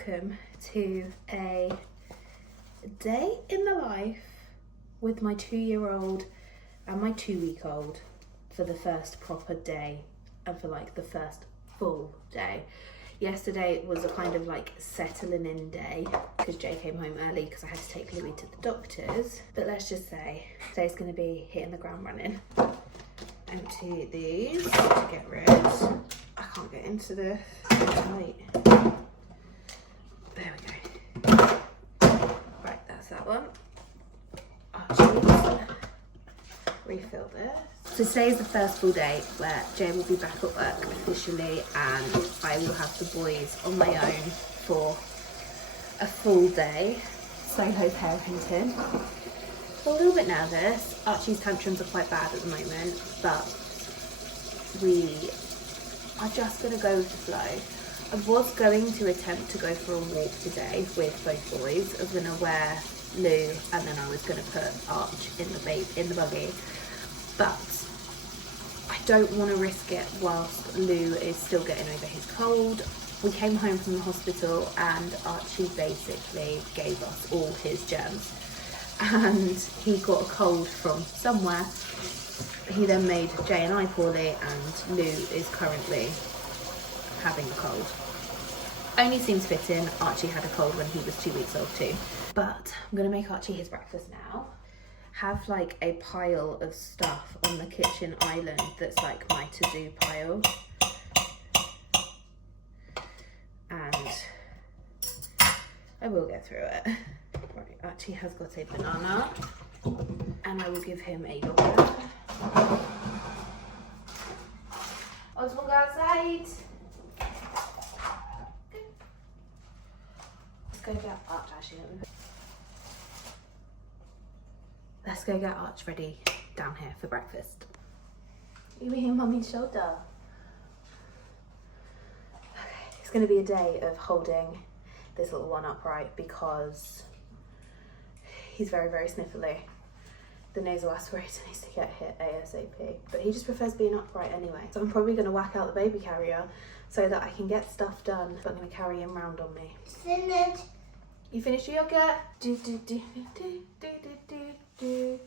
welcome to a day in the life with my 2-year-old and my 2-week-old for the first proper day and for like the first full day. Yesterday was a kind of like settling in day because Jay came home early because I had to take Louis to the doctors. But let's just say today's going to be hitting the ground running. Empty these to get rid. I can't get into this. It's tight. There we go. Right, that's that one. Archie's. Refill this. So today is the first full day where Jay will be back at work officially and I will have the boys on my own for a full day. Solo parenting. I'm a little bit nervous. Archie's tantrums are quite bad at the moment, but we are just going to go with the flow. I was going to attempt to go for a walk today with both boys. I was going to wear Lou and then I was going to put Arch in the buggy, but I don't want to risk it whilst Lou is still getting over his cold. We came home from the hospital and Archie basically gave us all his germs. And he got a cold from somewhere. He then made Jay and I poorly, and Lou is currently having a cold. Only seems fitting. Archie had a cold when he was 2 weeks old too. But I'm gonna make Archie his breakfast now. Have like a pile of stuff on the kitchen island that's like my to-do pile. And I will get through it. Right, Archie has got a banana and I will give him a yogurt. Oswald, go outside. Good. Let's go get Arch, actually. Let's go get Arch ready down here for breakfast. You were here, Mummy's shoulder. Okay, it's going to be a day of holding this little one upright because he's very, very sniffly. The nasal aspirator needs to get hit ASAP, but he just prefers being upright anyway. So I'm probably going to whack out the baby carrier so that I can get stuff done, but I'm going to carry him round on me. Finished. You finished your yogurt? Do, do, do, do, do, do, do, do.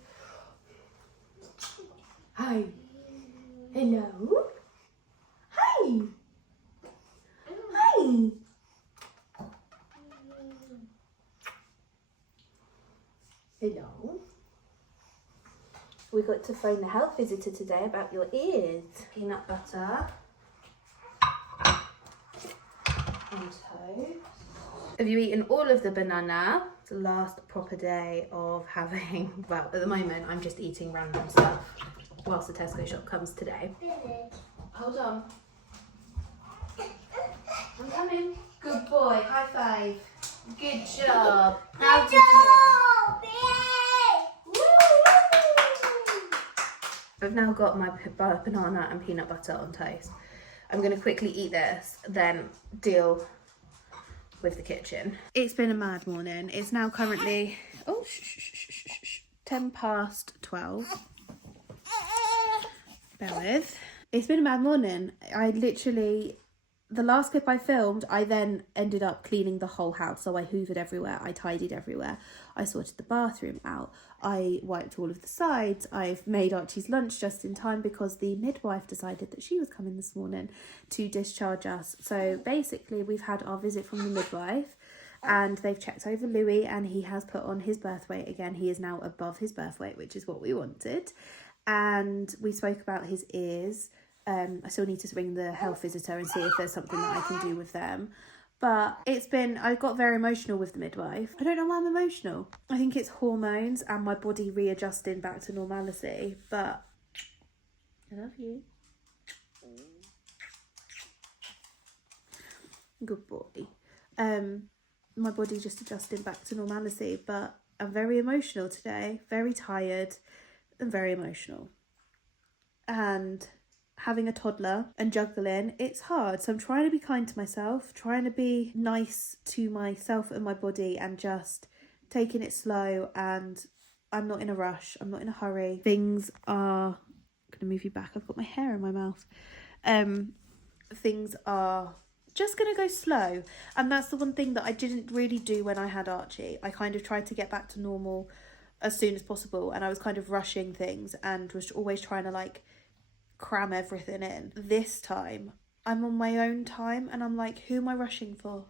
Hi. Hello. Hi. Hi. Hello. We got to phone the health visitor today about your ears. Peanut butter and toast. Have you eaten all of the banana? It's the last proper day of having, well, at the moment I'm just eating random stuff whilst the Tesco shop comes today. Hold on. I'm coming. Good boy. High five. Good job. Good job. I've now got my banana and peanut butter on toast. I'm going to quickly eat this, then deal with the kitchen. It's been a mad morning. It's now currently 10 past 12. Bear with. It's been a mad morning. The last clip I filmed, I then ended up cleaning the whole house. So I hoovered everywhere, I tidied everywhere. I sorted the bathroom out. I wiped all of the sides. I've made Archie's lunch just in time because the midwife decided that she was coming this morning to discharge us. So basically we've had our visit from the midwife and they've checked over Louis and he has put on his birth weight again. He is now above his birth weight, which is what we wanted. And we spoke about his ears. I still need to ring the health visitor and see if there's something that I can do with them. But I got very emotional with the midwife. I don't know why I'm emotional. I think it's hormones and my body readjusting back to normality. But I love you. Good boy. My body just adjusting back to normality. But I'm very emotional today. Very tired and very emotional. And having a toddler and juggling, it's hard. So I'm trying to be kind to myself, trying to be nice to myself and my body and just taking it slow. And I'm not in a rush. I'm not in a hurry. Things are... I'm going to move you back. I've got my hair in my mouth. Things are just going to go slow. And that's the one thing that I didn't really do when I had Archie. I kind of tried to get back to normal as soon as possible, and I was kind of rushing things and was always trying to like cram everything in. This time I'm on my own time, and I'm like, who am I rushing for?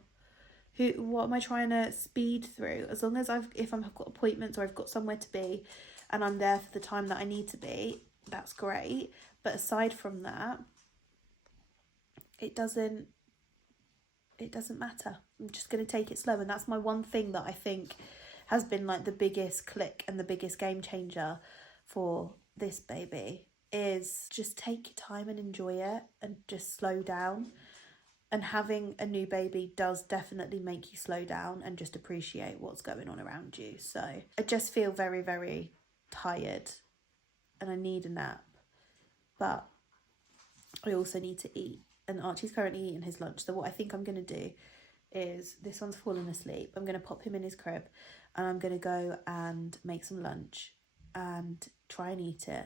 What am I trying to speed through? As long as if I've got appointments or I've got somewhere to be and I'm there for the time that I need to be, that's great. But aside from that, it doesn't matter. I'm just going to take it slow. And that's my one thing that I think has been like the biggest click and the biggest game changer for this baby, is just take your time and enjoy it and just slow down. And having a new baby does definitely make you slow down and just appreciate what's going on around you. So I just feel very, very tired and I need a nap. But I also need to eat. And Archie's currently eating his lunch. So what I think I'm going to do is, this one's fallen asleep. I'm going to pop him in his crib and I'm going to go and make some lunch and try and eat it.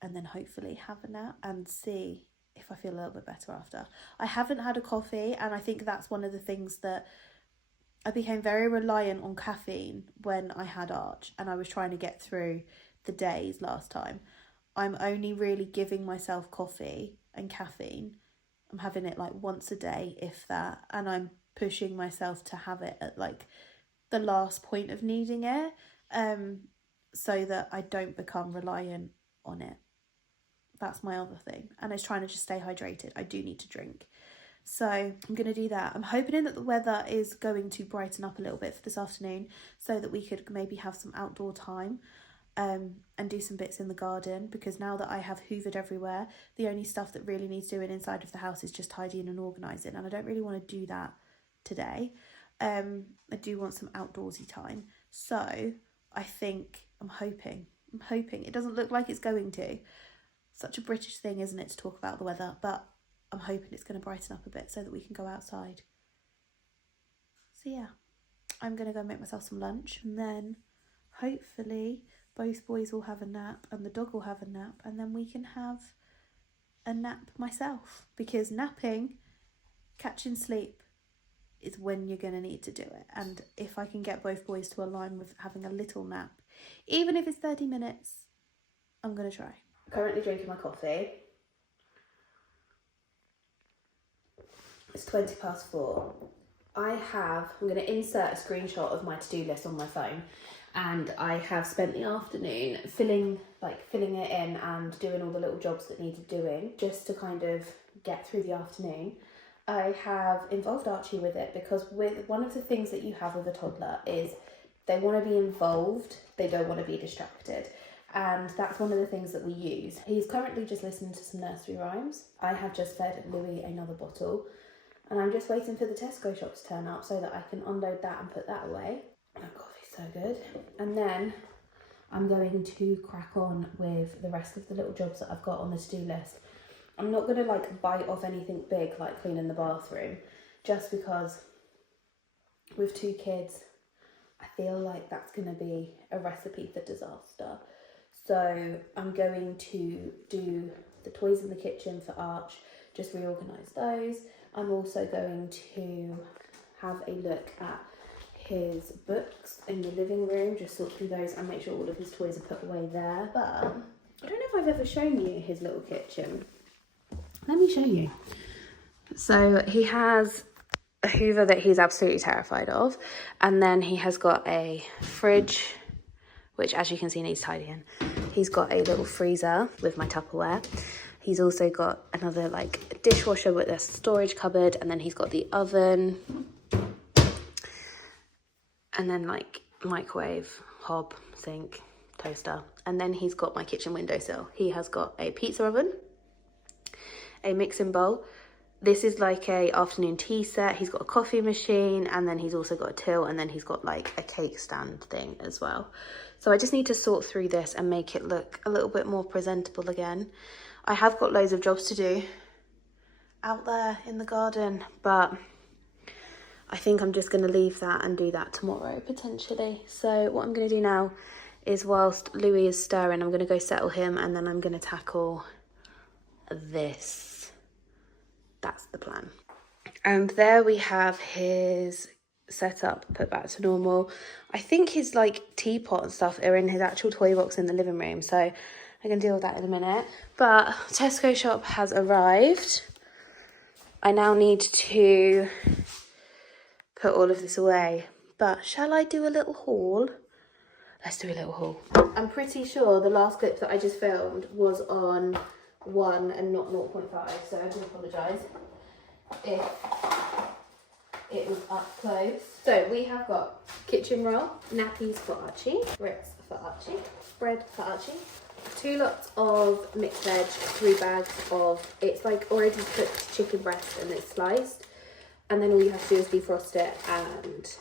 And then hopefully have a nap and see if I feel a little bit better after. I haven't had a coffee, and I think that's one of the things that I became very reliant on caffeine when I had Arch and I was trying to get through the days last time. I'm only really giving myself coffee and caffeine. I'm having it like once a day, if that, and I'm pushing myself to have it at like the last point of needing it, so that I don't become reliant on it. That's my other thing. And I was trying to just stay hydrated. I do need to drink. So I'm going to do that. I'm hoping that the weather is going to brighten up a little bit for this afternoon so that we could maybe have some outdoor time and do some bits in the garden, because now that I have hoovered everywhere, the only stuff that really needs doing inside of the house is just tidying and organising, and I don't really want to do that today. I do want some outdoorsy time. So I think I'm hoping. It doesn't look like it's going to. Such a British thing, isn't it, to talk about the weather, but I'm hoping it's going to brighten up a bit so that we can go outside. So yeah, I'm going to go make myself some lunch, and then hopefully both boys will have a nap and the dog will have a nap, and then we can have a nap myself, because napping, catching sleep, is when you're going to need to do it. And if I can get both boys to align with having a little nap, even if it's 30 minutes, I'm going to try. Currently drinking my coffee. It's 4:20. I'm going to insert a screenshot of my to-do list on my phone, and I have spent the afternoon filling it in and doing all the little jobs that needed doing, just to kind of get through the afternoon. I have involved Archie with it, because with one of the things that you have with a toddler is they want to be involved, they don't want to be distracted. And that's one of the things that we use. He's currently just listening to some nursery rhymes. I have just fed Louis another bottle, and I'm just waiting for the Tesco shop to turn up so that I can unload that and put that away. That coffee's so good. And then I'm going to crack on with the rest of the little jobs that I've got on the to-do list. I'm not going to like bite off anything big like cleaning the bathroom, just because with 2 kids, I feel like that's going to be a recipe for disaster. So I'm going to do the toys in the kitchen for Arch, just reorganise those. I'm also going to have a look at his books in the living room, just sort through those and make sure all of his toys are put away there. But I don't know if I've ever shown you his little kitchen. Let me show you. So he has a Hoover that he's absolutely terrified of, and then he has got a fridge, which as you can see needs tidying. He's got a little freezer with my Tupperware. He's also got another like dishwasher with a storage cupboard, and then he's got the oven, and then like microwave, hob, sink, toaster, and then he's got my kitchen windowsill. He has got a pizza oven, a mixing bowl. This is like a afternoon tea set. He's got a coffee machine, and then he's also got a till, and then he's got like a cake stand thing as well. So I just need to sort through this and make it look a little bit more presentable again. I have got loads of jobs to do out there in the garden, but I think I'm just going to leave that and do that tomorrow potentially. So what I'm going to do now is, whilst Louis is stirring, I'm going to go settle him, and then I'm going to tackle this. That's the plan. And there we have his setup put back to normal. I think his like teapot and stuff are in his actual toy box in the living room, so I can deal with that in a minute. But Tesco shop has arrived. I now need to put all of this away. But shall I do a little haul? Let's do a little haul. I'm pretty sure the last clip that I just filmed was on 1 and not 0.5, so I do apologise if it was up close. So we have got kitchen roll, nappies for Archie, Ritz for Archie, bread for Archie, 2 lots of mixed veg, 3 bags of, it's like already cooked chicken breast and it's sliced, and then all you have to do is defrost it and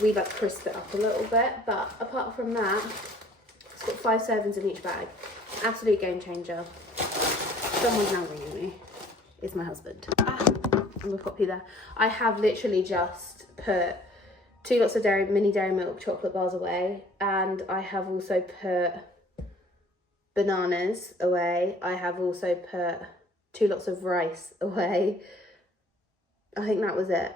we like crisp it up a little bit. But apart from that, it's got 5 servings in each bag. Absolute game changer. Someone's now ringing me. It's my husband. I'm gonna pop you there. I have literally just put 2 lots of mini dairy milk chocolate bars away, and I have also put bananas away. I have also put 2 lots of rice away. I think that was it.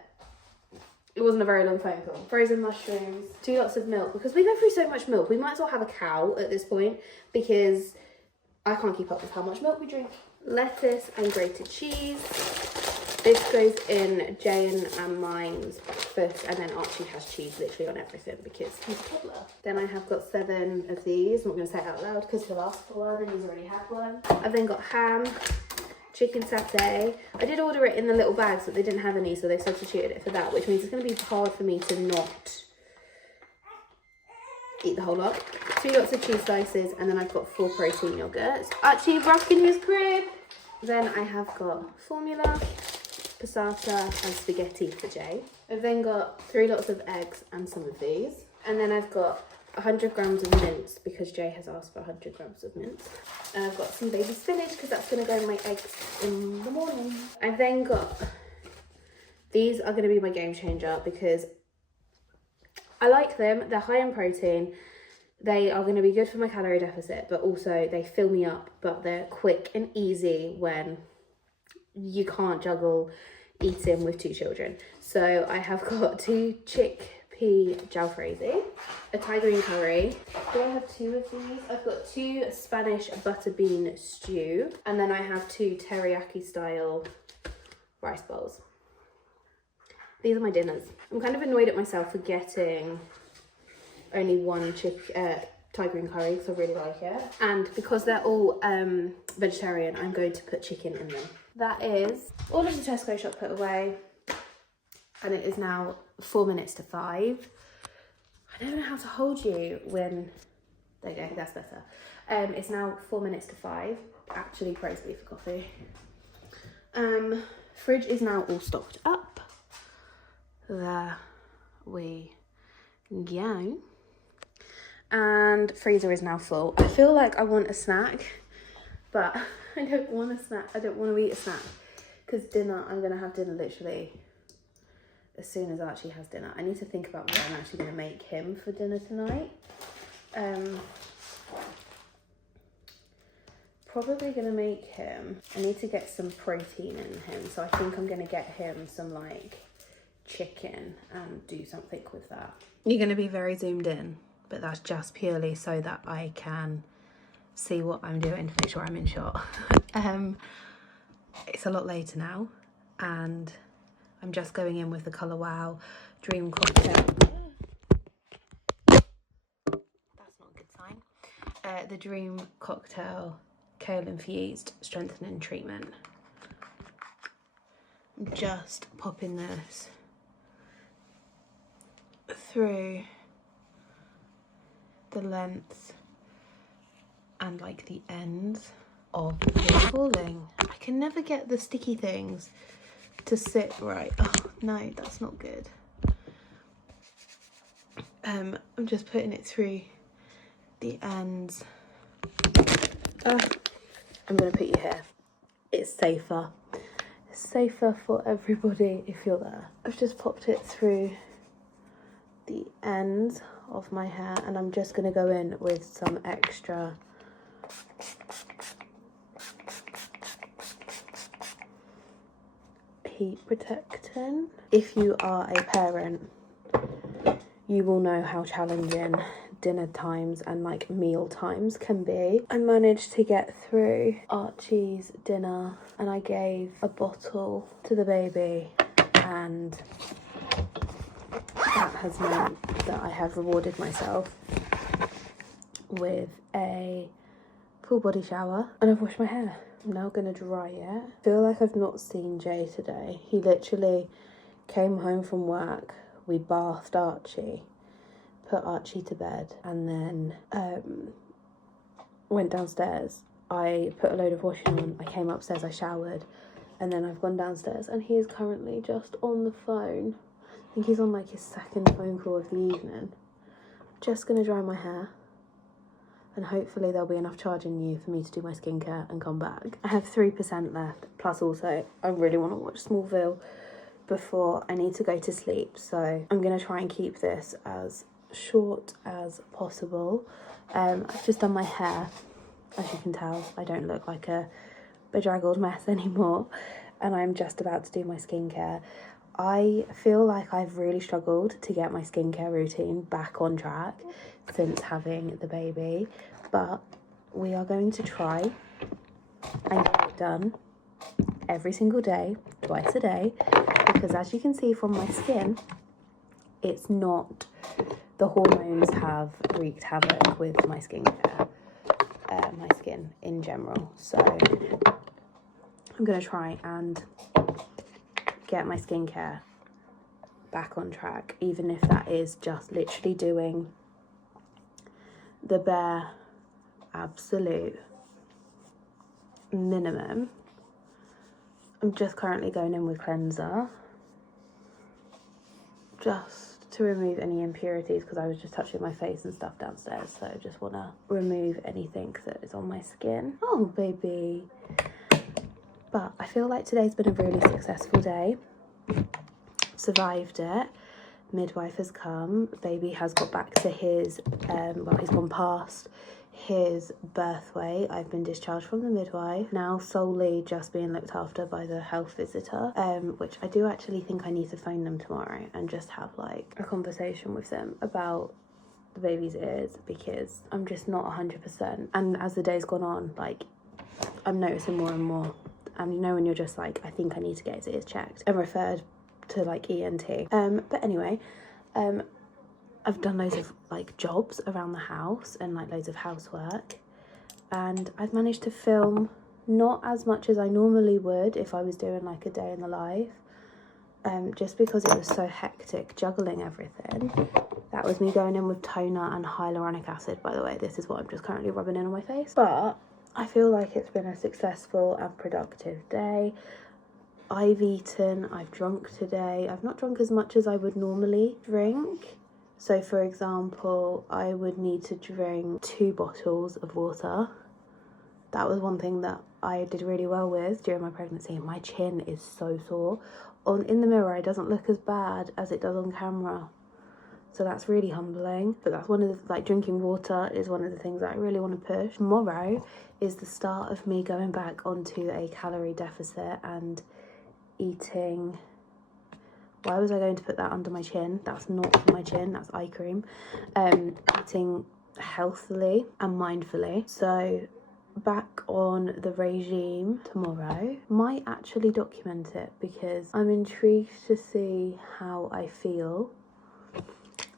It wasn't a very long phone call. Frozen mushrooms, 2 lots of milk, because we go through so much milk. We might as well have a cow at this point because I can't keep up with how much milk we drink. Lettuce and grated cheese. This goes in Jane and mine's breakfast, and then Archie has cheese literally on everything because he's a toddler. Then I have got 7 of these. I'm not going to say it out loud because he'll ask for one and he's already had one. I've then got ham, chicken satay. I did order it in the little bags, but they didn't have any, so they substituted it for that, which means it's going to be hard for me to not eat the whole lot. 2 lots of cheese slices, and then I've got 4 protein yogurts. Archie rocking his crib. Then I have got formula, passata, and spaghetti for Jay. I've then got 3 lots of eggs and some of these. And then I've got 100 grams of mince because Jay has asked for 100 grams of mince. And I've got some baby spinach because that's going to go in my eggs in the morning. I've then got, these are going to be my game changer because I like them. They're high in protein. They are going to be good for my calorie deficit, but also they fill me up, but they're quick and easy when you can't juggle eating with 2 children. So I have got 2 chickpea jalfrezi, a Thai green curry. Do I have 2 of these? I've got 2 Spanish butter bean stew, and then I have 2 teriyaki style rice bowls. These are my dinners. I'm kind of annoyed at myself for getting only 1 Thai green curry because I really like it. And because they're all vegetarian, I'm going to put chicken in them. That is all of the Tesco shop put away. And it is now 4 minutes to 5. I don't know how to hold you when... There you go, that's better. It's now 4 minutes to 5. Actually, praise be for coffee. Fridge is now all stocked up. There we go. And freezer is now full. I feel like I want a snack, but I don't want a snack. I don't want to eat a snack because dinner, I'm going to have dinner literally as soon as Archie has dinner. I need to think about what I'm actually going to make him for dinner tonight. Probably going to make him, I need to get some protein in him. So I think I'm going to get him some like chicken and do something with that. You're going to be very zoomed in, but that's just purely so that I can see what I'm doing to make sure I'm in shot. It's a lot later now, and I'm just going in with the Colour Wow Dream Cocktail. That's not a good sign. The Dream Cocktail Kale Infused Strengthening Treatment. I'm just popping this through the length and like the ends of the falling. I can never get the sticky things to sit right. Oh no, that's not good. I'm just putting it through the ends. I'm gonna put you here. It's safer. It's safer for everybody if you're there. I've just popped it through the ends of my hair, and I'm just going to go in with some extra heat protectant. If you are a parent, you will know how challenging dinner times and like meal times can be. I managed to get through Archie's dinner and I gave a bottle to the baby, and that has meant that I have rewarded myself with a full body shower, and I've washed my hair. I'm now gonna dry it. I feel like I've not seen Jay today. He literally came home from work, we bathed Archie, put Archie to bed, and then went downstairs. I put a load of washing on, I came upstairs, I showered, and then I've gone downstairs and he is currently just on the phone. I think he's on like his second phone call of the evening. Just gonna dry my hair, and hopefully there'll be enough charge in you for me to do my skincare and come back. I have 3% left, plus also I really want to watch Smallville before I need to go to sleep, so I'm gonna try and keep this as short as possible. I've just done my hair. As you can tell, I don't look like a bedraggled mess anymore, and I'm just about to do my skincare. I feel like I've really struggled to get my skincare routine back on track since having the baby, but we are going to try and get it done every single day, twice a day, because as you can see from my skin, it's not, the hormones have wreaked havoc with my skincare, my skin in general. So I'm going to try and get my skincare back on track, even if that is just literally doing the bare absolute minimum. I'm just currently going in with cleanser just to remove any impurities, because I was just touching my face and stuff downstairs, so I just want to remove anything that is on my skin. Oh baby. But I feel like today's been a really successful day. Survived it. Midwife has come. Baby has got back to his, well, he's gone past his birth weight. I've been discharged from the midwife. Now solely just being looked after by the health visitor, which I do actually think I need to phone them tomorrow and just have like a conversation with them about the baby's ears, because I'm just not 100%. And as the day's gone on, like, I'm noticing more and more. And you know when you're just like, I think I need to get his ears checked and referred to like ENT. But anyway, I've done loads of like jobs around the house and like loads of housework, and I've managed to film not as much as I normally would if I was doing like a day in the life, just because it was so hectic juggling everything. That was me going in with toner and hyaluronic acid, by the way. This is what I'm just currently rubbing in on my face. But I feel like it's been a successful and productive day. I've eaten, I've drunk today. I've not drunk as much as I would normally drink. So for example, I would need to drink 2 bottles of water. That was one thing that I did really well with during my pregnancy. My chin is so sore. In the mirror, it doesn't look as bad as it does on camera. So that's really humbling. But that's one of the, like, drinking water is one of the things that I really want to push. Tomorrow is the start of me going back onto a calorie deficit and eating. Why was I going to put that under my chin? That's not my chin, that's eye cream. Eating healthily and mindfully. So back on the regime tomorrow. Might actually document it, because I'm intrigued to see how I feel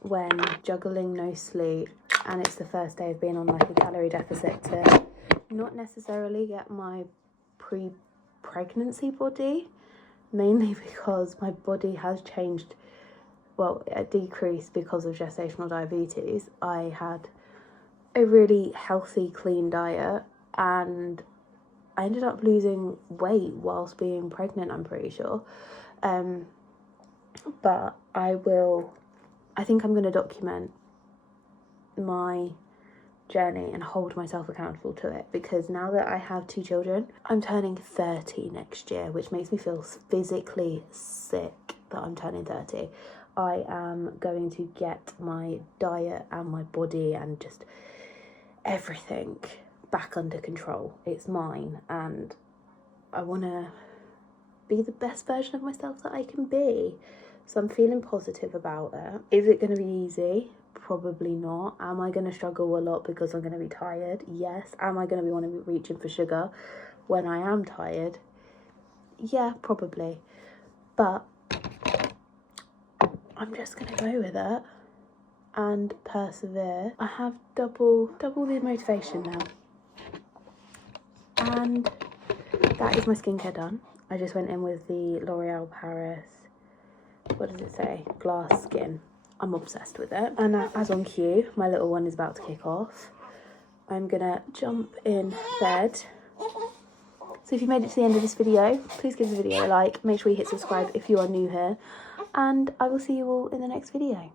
when juggling no sleep, and it's the first day of being on like a calorie deficit, to not necessarily get my pre-pregnancy body, mainly because my body has changed, well, it decreased because of gestational diabetes. I had a really healthy, clean diet, and I ended up losing weight whilst being pregnant, I'm pretty sure. But I think I'm going to document my journey and hold myself accountable to it, because now that I have 2 children, I'm turning 30 next year, which makes me feel physically sick that I'm turning 30. I am going to get my diet and my body and just everything back under control. It's mine, and I want to be the best version of myself that I can be. So I'm feeling positive about it. Is it going to be easy? Probably not. Am I going to struggle a lot because I'm going to be tired? Yes. Am I going to be wanting to be reaching for sugar when I am tired? Yeah, probably. But I'm just going to go with it and persevere. I have double the motivation now. And that is my skincare done. I just went in with the L'Oreal Paris, what does it say? Glass Skin. I'm obsessed with it. And as on cue, my little one is about to kick off. I'm gonna jump in bed. So if you made it to the end of this video, please give the video a like. Make sure you hit subscribe if you are new here. And I will see you all in the next video.